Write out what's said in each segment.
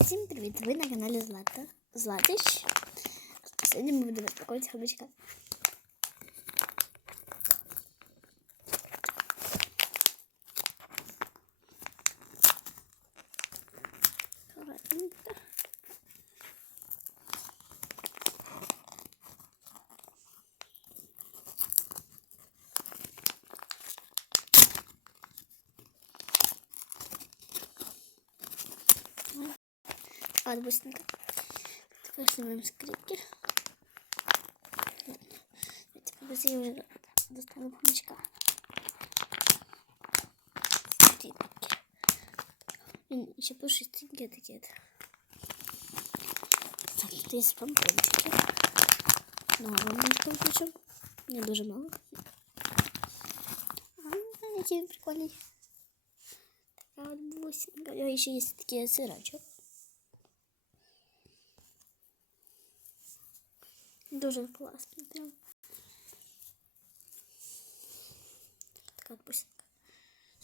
Всім привіт! Ви на каналі Злата. Златич. Сьогодні ми будемо розпаковувати хомячка. Аккуратненько. Вот быстренько. Теперь снимаем скрипки. Давайте уже достану хомячка. Скрипки. Блин, еще пушистенькие такие. Так, есть помпончики. Ну, помпончиков включим. Не дуже мало. А, эти прикольные. Такая вот бусинка. Еще есть такие сырочек. Дуже класно, прям. Така от бусинка.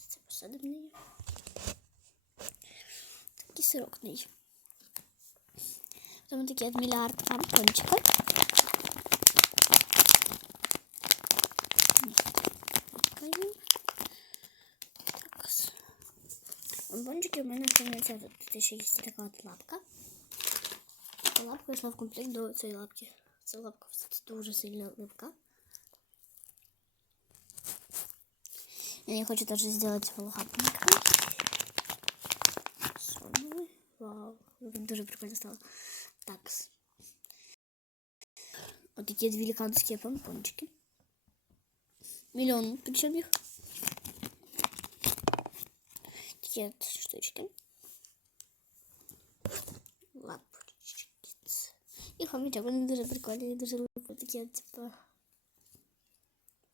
Це посадимо на неї. Такий сирок на неї. Потім такі от мільярд тампончиків. Такая. Так. Тампончики у мене храняться тут. Тут ще є така от лапка. Лапка йшла в комплект до цієї лапки. Ця лапка кстати, дуже сильно липка. Я не хочу даже сделать. Соновый. Вау. Дуже прикольно стало. Так. Вот такие великанские помпончики. Миллион, причем их. Такие штучки. Лапочки І хомячок, вони дуже прикольні, дуже липкі, такі, типу.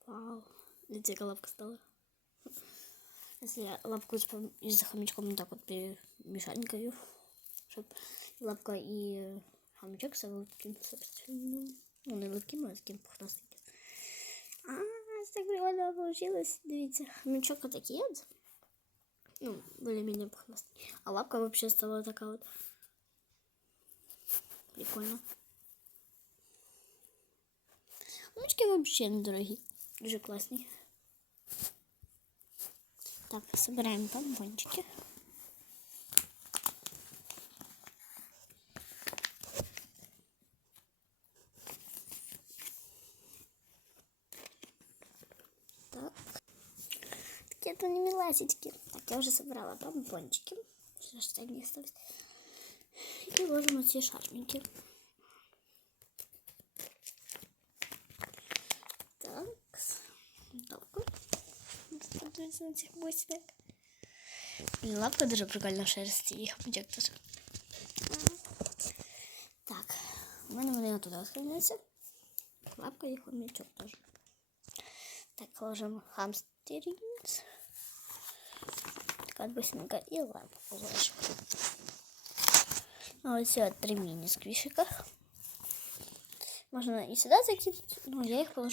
Вау. Дивіться, яка лапка стала. Если я лапку типа, із хомячком так от перемішанькою, щоб і лапка і хомячок стали таким собственним. Ну, не липким, а таким пухнастеньким. А, так прикольно получилось. Дивіться, хомячок отакий от. Ну, более-менее пухнастый. А лапка вообще стала такая вот. Прикольно. Ручки вообще недорогі. Дуже класні. Так, собираємо помпончики. Так. Такие то не миласечки. Так, я уже собрала помпончики. Все, что не осталось. И ложим эти шармики. Подивіться на цих бусинок. І лапка дуже прикольна в шерсті, і хомячок теж. Так, у мене вони туди храняться. Лапка і хомячок теж. Так, ложимо хамстерінс. Така бусинка і лапку залишимо. А ось сюди три міні-сквішика. Можна і сюди закинути, ну я їх положу